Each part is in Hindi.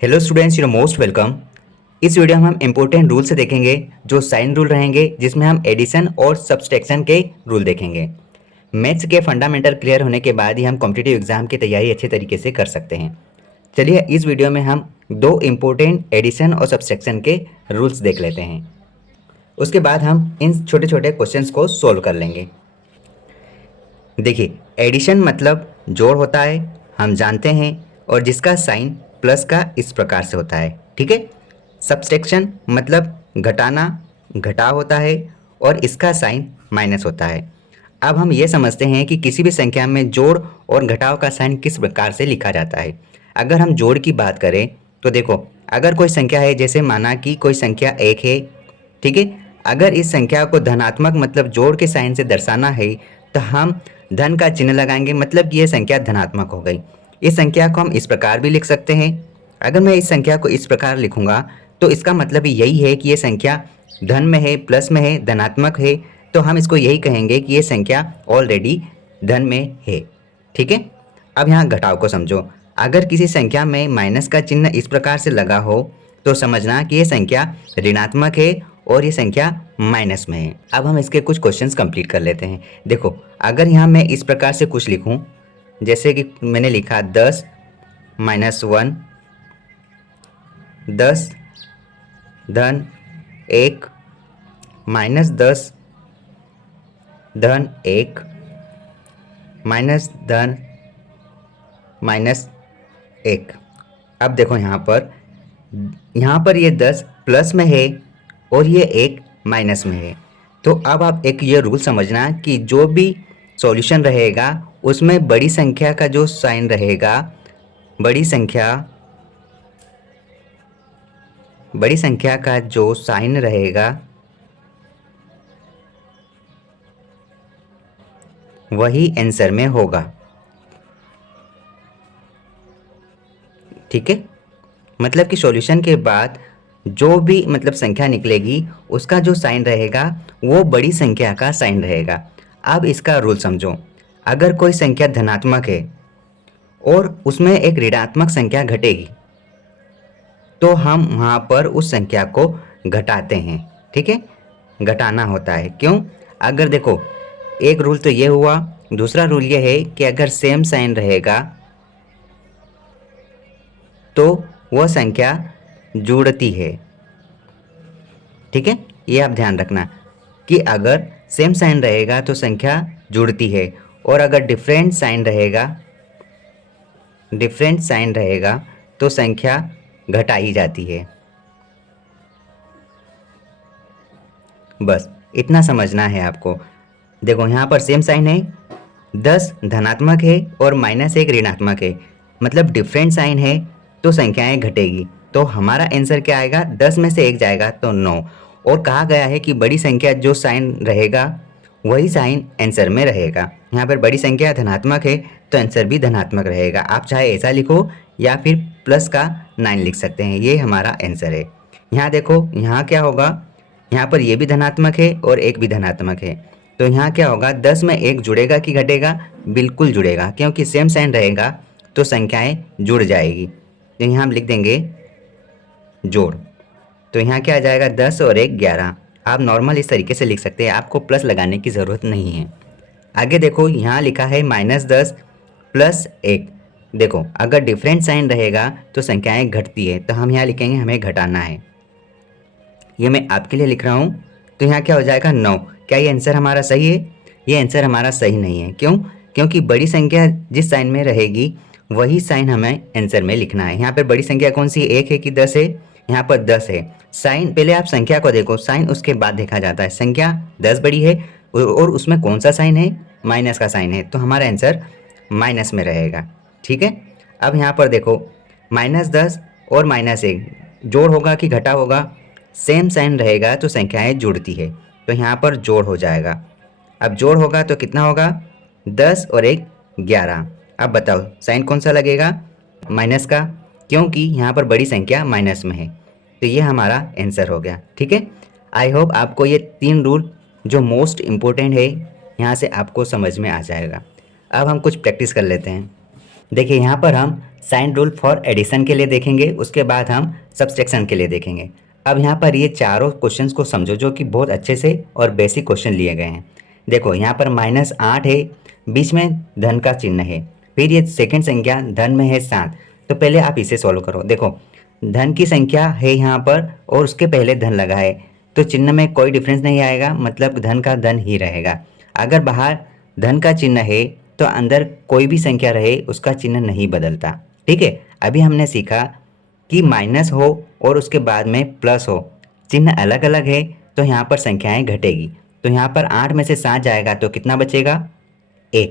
Hello students, you most welcome. इस वीडियो में हम इम्पोर्टेंट रूल से देखेंगे जो साइन रूल रहेंगे, जिसमें हम एडिशन और सब्सट्रैक्शन के रूल देखेंगे। मैथ्स के फंडामेंटल क्लियर होने के बाद ही हम कॉम्पिटिटिव एग्जाम की तैयारी अच्छे तरीके से कर सकते हैं। चलिए इस वीडियो में हम दो इम्पोर्टेंट एडिशन और सब्सट्रैक्शन के रूल्स देख लेते हैं। उसके बाद हम इन छोटे छोटे क्वेश्चंस को सोल्व कर लेंगे। देखिए, एडिशन मतलब जोड़ होता है, हम जानते हैं, और जिसका साइन प्लस का इस प्रकार से होता है, ठीक है। सब्सट्रैक्शन मतलब घटाना, घटाव होता है, और इसका साइन माइनस होता है। अब हम ये समझते हैं कि किसी भी संख्या में जोड़ और घटाव का साइन किस प्रकार से लिखा जाता है। अगर हम जोड़ की बात करें तो देखो, अगर कोई संख्या है, जैसे माना कि कोई संख्या 1 है, ठीक है। अगर इस संख्या को धनात्मक मतलब जोड़ के साइन से दर्शाना है तो हम धन का चिन्ह लगाएंगे, मतलब कि ये संख्या धनात्मक हो गई। इस संख्या को हम इस प्रकार भी लिख सकते हैं। अगर मैं इस संख्या को इस प्रकार लिखूंगा तो इसका मतलब यही है कि ये संख्या धन में है, प्लस में है, धनात्मक है, तो हम इसको यही कहेंगे कि ये संख्या ऑलरेडी धन में है, ठीक है। अब यहाँ घटाव को समझो। अगर किसी संख्या में माइनस का चिन्ह इस प्रकार से लगा हो तो समझना कि ये संख्या ऋणात्मक है और ये संख्या माइनस में है। अब हम इसके कुछ क्वेश्चंस कंप्लीट कर लेते हैं। देखो, अगर यहाँ मैं इस प्रकार से कुछ लिखूं, जैसे कि मैंने लिखा 10 माइनस 1, 10 धन 1 माइनस 10 धन 1 माइनस धन माइनस 1। अब देखो यहाँ पर ये 10 प्लस में है और ये 1 माइनस में है। तो अब आप एक ये रूल समझना कि जो भी सॉल्यूशन रहेगा उसमें बड़ी संख्या का जो साइन रहेगा, बड़ी संख्या का जो साइन रहेगा वही आंसर में होगा, ठीक है। मतलब कि सॉल्यूशन के बाद जो भी मतलब संख्या निकलेगी उसका जो साइन रहेगा वो बड़ी संख्या का साइन रहेगा। अब इसका रूल समझो। अगर कोई संख्या धनात्मक है और उसमें एक ऋणात्मक संख्या घटेगी तो हम वहाँ पर उस संख्या को घटाते हैं, ठीक है। घटाना होता है। क्यों? अगर देखो, एक रूल तो ये हुआ, दूसरा रूल ये है कि अगर सेम साइन रहेगा तो वह संख्या जुड़ती है, ठीक है। ये आप ध्यान रखना कि अगर सेम साइन रहेगा तो संख्या जुड़ती है, और अगर डिफरेंट साइन रहेगा तो संख्या घटाई जाती है। बस इतना समझना है आपको। देखो, यहाँ पर सेम साइन है, 10 धनात्मक है और माइनस 1 ऋणात्मक है, मतलब डिफरेंट साइन है तो संख्याएं घटेगी। तो हमारा आंसर क्या आएगा? 10 में से 1 जाएगा तो 9। और कहा गया है कि बड़ी संख्या जो साइन रहेगा वही साइन आंसर में रहेगा। यहाँ पर बड़ी संख्या धनात्मक है तो आंसर भी धनात्मक रहेगा। आप चाहे ऐसा लिखो या फिर प्लस का 9 लिख सकते हैं, ये हमारा आंसर है। यहाँ देखो, यहाँ क्या होगा, यहाँ पर ये भी धनात्मक है और एक भी धनात्मक है, तो यहाँ क्या होगा, 10 में 1 जुड़ेगा कि घटेगा? बिल्कुल जुड़ेगा, क्योंकि सेम साइन रहेगा तो संख्याएं जुड़ जाएगी। तो यहाँ हम लिख देंगे जोड़। तो यहाँ क्या आ जाएगा, 10 और 1 11। आप नॉर्मल इस तरीके से लिख सकते हैं, आपको प्लस लगाने की ज़रूरत नहीं है। आगे देखो, यहाँ लिखा है -10 प्लस 1। देखो, अगर डिफरेंट साइन रहेगा तो संख्याएं घटती है, तो हम यहाँ लिखेंगे हमें घटाना है। ये मैं आपके लिए लिख रहा हूँ। तो यहाँ क्या हो जाएगा, 9। क्या ये आंसर हमारा सही है? ये आंसर हमारा सही नहीं है। क्यों? क्योंकि बड़ी संख्या जिस साइन में रहेगी वही साइन हमें आंसर में लिखना है। यहाँ पर बड़ी संख्या कौन सी, 1 है कि 10 है? यहाँ पर 10 है। साइन, पहले आप संख्या को देखो, साइन उसके बाद देखा जाता है। संख्या 10 बड़ी है और उसमें कौन सा साइन है? माइनस का साइन है, तो हमारा आंसर माइनस में रहेगा, ठीक है। अब यहाँ पर देखो, -10 और -1 जोड़ होगा कि घटा होगा? सेम साइन रहेगा तो संख्याएं जुड़ती है, तो यहाँ पर जोड़ हो जाएगा। अब जोड़ होगा तो कितना होगा, 10 और 1 11। अब बताओ साइन कौन सा लगेगा? माइनस का, क्योंकि यहाँ पर बड़ी संख्या माइनस में है। तो ये हमारा आंसर हो गया, ठीक है। आई होप आपको ये 3 रूल जो मोस्ट इम्पोर्टेंट है यहाँ से आपको समझ में आ जाएगा। अब हम कुछ प्रैक्टिस कर लेते हैं। देखिए, यहाँ पर हम साइन रूल फॉर एडिशन के लिए देखेंगे, उसके बाद हम सब्सट्रैक्शन के लिए देखेंगे। अब यहाँ पर ये चारों क्वेश्चंस को समझो जो कि बहुत अच्छे से और बेसिक क्वेश्चन लिए गए हैं। देखो यहाँ पर -8 है, बीच में धन का चिन्ह है, फिर ये सेकंड संख्या धन में है 7। तो पहले आप इसे सॉल्व करो। देखो धन की संख्या है यहाँ पर और उसके पहले धन लगा है, तो चिन्ह में कोई डिफरेंस नहीं आएगा, मतलब धन का धन ही रहेगा। अगर बाहर धन का चिन्ह है तो अंदर कोई भी संख्या रहे उसका चिन्ह नहीं बदलता। ठीक है, अभी हमने सीखा कि माइनस हो और उसके बाद में प्लस हो, चिन्ह अलग अलग है तो यहाँ पर संख्याएं घटेगी। तो यहाँ पर 8 में से 7 जाएगा तो कितना बचेगा? 1।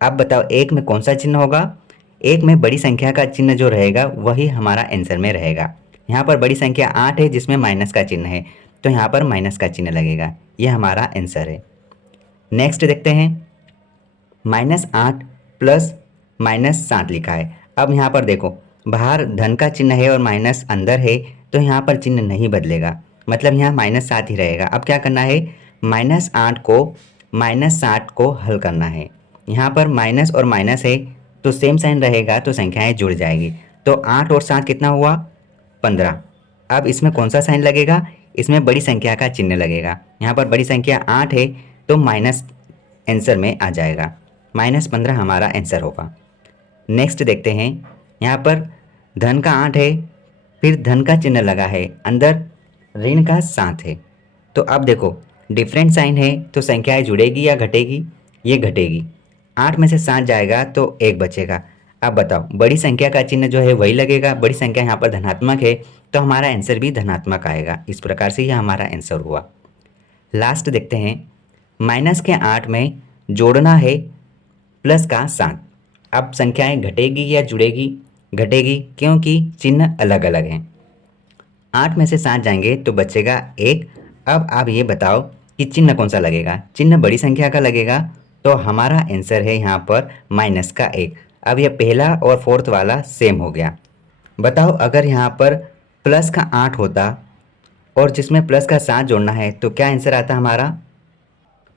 अब बताओ 1 में कौन सा चिन्ह होगा? 1 में बड़ी संख्या का चिन्ह जो रहेगा वही हमारा आंसर में रहेगा। यहाँ पर बड़ी संख्या 8 है जिसमें माइनस का चिन्ह है, तो यहाँ पर माइनस का चिन्ह लगेगा। ये हमारा आंसर है। नेक्स्ट देखते हैं, -8 प्लस -7 लिखा है। अब यहाँ पर देखो बाहर धन का चिन्ह है और माइनस अंदर है, तो यहाँ पर चिन्ह नहीं बदलेगा, मतलब यहाँ -7 ही रहेगा। अब क्या करना है, -8 को -7 को हल करना है। यहाँ पर माइनस और माइनस है तो सेम साइन रहेगा तो संख्याएं जुड़ जाएगी। तो 8 और 7 कितना हुआ? 15। अब इसमें कौन सा साइन लगेगा? इसमें बड़ी संख्या का चिन्ह लगेगा। यहाँ पर बड़ी संख्या 8 है तो माइनस आंसर में आ जाएगा, -15 हमारा आंसर होगा। नेक्स्ट देखते हैं, यहाँ पर धन का 8 है, फिर धन का चिन्ह लगा है, अंदर ऋण का 7 है। तो अब देखो डिफरेंट साइन है तो संख्याएं जुड़ेगी या घटेगी? ये घटेगी। 8 में से 7 जाएगा तो 1 बचेगा। अब बताओ बड़ी संख्या का चिन्ह जो है वही लगेगा, बड़ी संख्या यहाँ पर धनात्मक है तो हमारा आंसर भी धनात्मक आएगा। इस प्रकार से यह हमारा आंसर हुआ। लास्ट देखते हैं, -8 में जोड़ना है प्लस का 7। अब संख्याएं घटेगी या जुड़ेगी? घटेगी, क्योंकि चिन्ह अलग अलग हैं। 8 में से 7 जाएंगे तो बचेगा 1। अब आप ये बताओ कि चिन्ह कौन सा लगेगा? चिन्ह बड़ी संख्या का लगेगा, तो हमारा आंसर है यहाँ पर -1। अब यह पहला और फोर्थ वाला सेम हो गया। बताओ अगर यहाँ पर प्लस का 8 होता और जिसमें प्लस का 7 जोड़ना है तो क्या आंसर आता हमारा?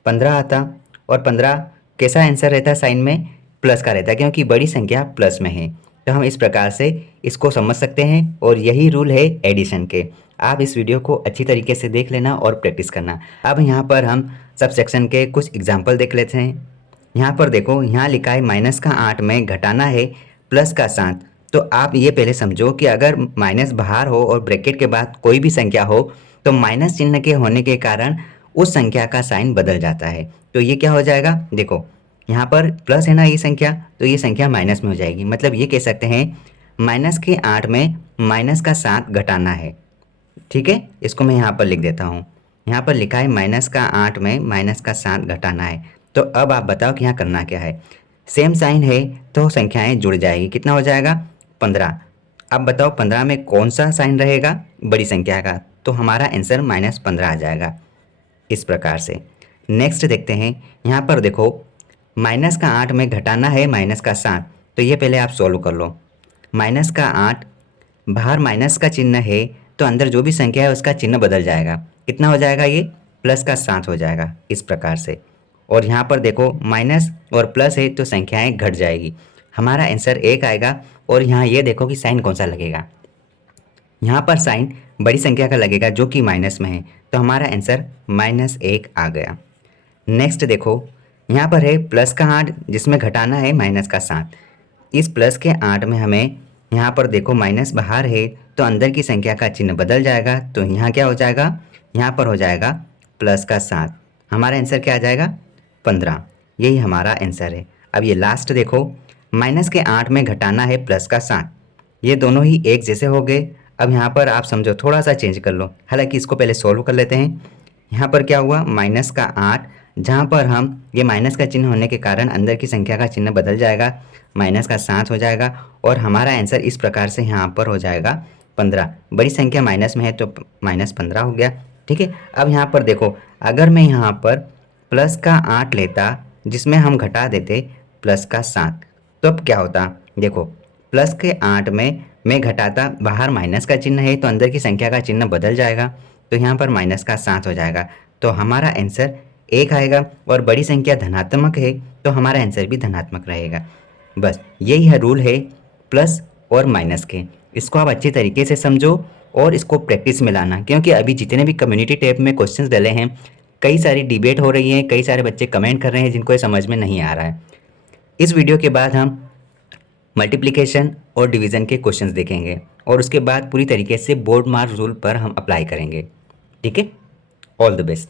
15 आता। और 15 कैसा आंसर रहता? साइन में प्लस का रहता है, क्योंकि बड़ी संख्या प्लस में है। तो हम इस प्रकार से इसको समझ सकते हैं और यही रूल है एडिशन के। आप इस वीडियो को अच्छी तरीके से देख लेना और प्रैक्टिस करना। अब यहाँ पर हम सबसेक्शन के कुछ एग्जाम्पल देख लेते हैं। यहाँ पर देखो, यहाँ लिखा है -8 में घटाना है प्लस का 7। तो आप ये पहले समझो कि अगर माइनस बाहर हो और ब्रैकेट के बाद कोई भी संख्या हो तो माइनस चिन्ह के होने के कारण उस संख्या का साइन बदल जाता है। तो ये क्या हो जाएगा? देखो यहाँ पर प्लस है ना ये संख्या, तो ये संख्या माइनस में हो जाएगी। मतलब ये कह सकते हैं -8 में -7 घटाना है। ठीक है, इसको मैं यहाँ पर लिख देता हूँ। यहाँ पर लिखा है -8 में -7 घटाना है। तो अब आप बताओ कि यहाँ करना क्या है? सेम साइन है तो संख्याएं जुड़ जाएगी। कितना हो जाएगा? 15। अब बताओ 15 में कौन सा साइन रहेगा? बड़ी संख्या का। तो हमारा आंसर -15 आ जाएगा। इस प्रकार से नेक्स्ट देखते हैं, यहाँ पर देखो -8 में घटाना है -7। तो ये पहले आप सॉल्व कर लो। -8 बाहर माइनस का चिन्ह है तो अंदर जो भी संख्या है उसका चिन्ह बदल जाएगा। कितना हो जाएगा? ये +7 हो जाएगा। इस प्रकार से। और यहाँ पर देखो माइनस और प्लस है तो संख्याएं घट जाएगी। हमारा आंसर 1 आएगा। और यहाँ ये देखो कि साइन कौन सा लगेगा। यहाँ पर साइन बड़ी संख्या का लगेगा जो कि माइनस में है, तो हमारा आंसर -1 आ गया। नेक्स्ट देखो, यहाँ पर है प्लस का 8 जिसमें घटाना है -7। इस प्लस के 8 में हमें यहाँ पर देखो माइनस बाहर है तो अंदर की संख्या का चिन्ह बदल जाएगा। तो यहाँ क्या हो जाएगा? यहाँ पर हो जाएगा +7। हमारा आंसर क्या आ जाएगा? 15। यही हमारा आंसर है। अब ये लास्ट देखो, -8 में घटाना है +7। ये दोनों ही एक जैसे हो गए। अब यहाँ पर आप समझो थोड़ा सा चेंज कर लो, हालांकि इसको पहले सॉल्व कर लेते हैं। यहाँ पर क्या हुआ? -8, जहाँ पर हम ये माइनस का चिन्ह होने के कारण अंदर की संख्या का चिन्ह बदल जाएगा, -7 हो जाएगा। और हमारा आंसर इस प्रकार से यहाँ पर हो जाएगा 15। बड़ी संख्या माइनस में है तो -15 हो गया। ठीक है, अब यहाँ पर देखो, अगर मैं यहाँ पर प्लस का 8 लेता जिसमें हम घटा देते प्लस का 7, तो अब क्या होता? देखो प्लस के 8 में मैं घटाता, बाहर माइनस का चिन्ह है तो अंदर की संख्या का चिन्ह बदल जाएगा, तो यहाँ पर -7 हो जाएगा। तो हमारा आंसर 1 आएगा। और बड़ी संख्या धनात्मक है तो हमारा आंसर भी धनात्मक रहेगा। बस यही है रूल है प्लस और माइनस के। इसको आप अच्छे तरीके से समझो और इसको प्रैक्टिस में लाना, क्योंकि अभी जितने भी कम्युनिटी टैब में क्वेश्चंस डले हैं, कई सारी डिबेट हो रही है, कई सारे बच्चे कमेंट कर रहे हैं जिनको ये समझ में नहीं आ रहा है। इस वीडियो के बाद हम मल्टीप्लिकेशन और डिवीज़न के क्वेश्चंस देखेंगे और उसके बाद पूरी तरीके से बोर्ड मार्क रूल पर हम अप्लाई करेंगे। ठीक है, ऑल द बेस्ट।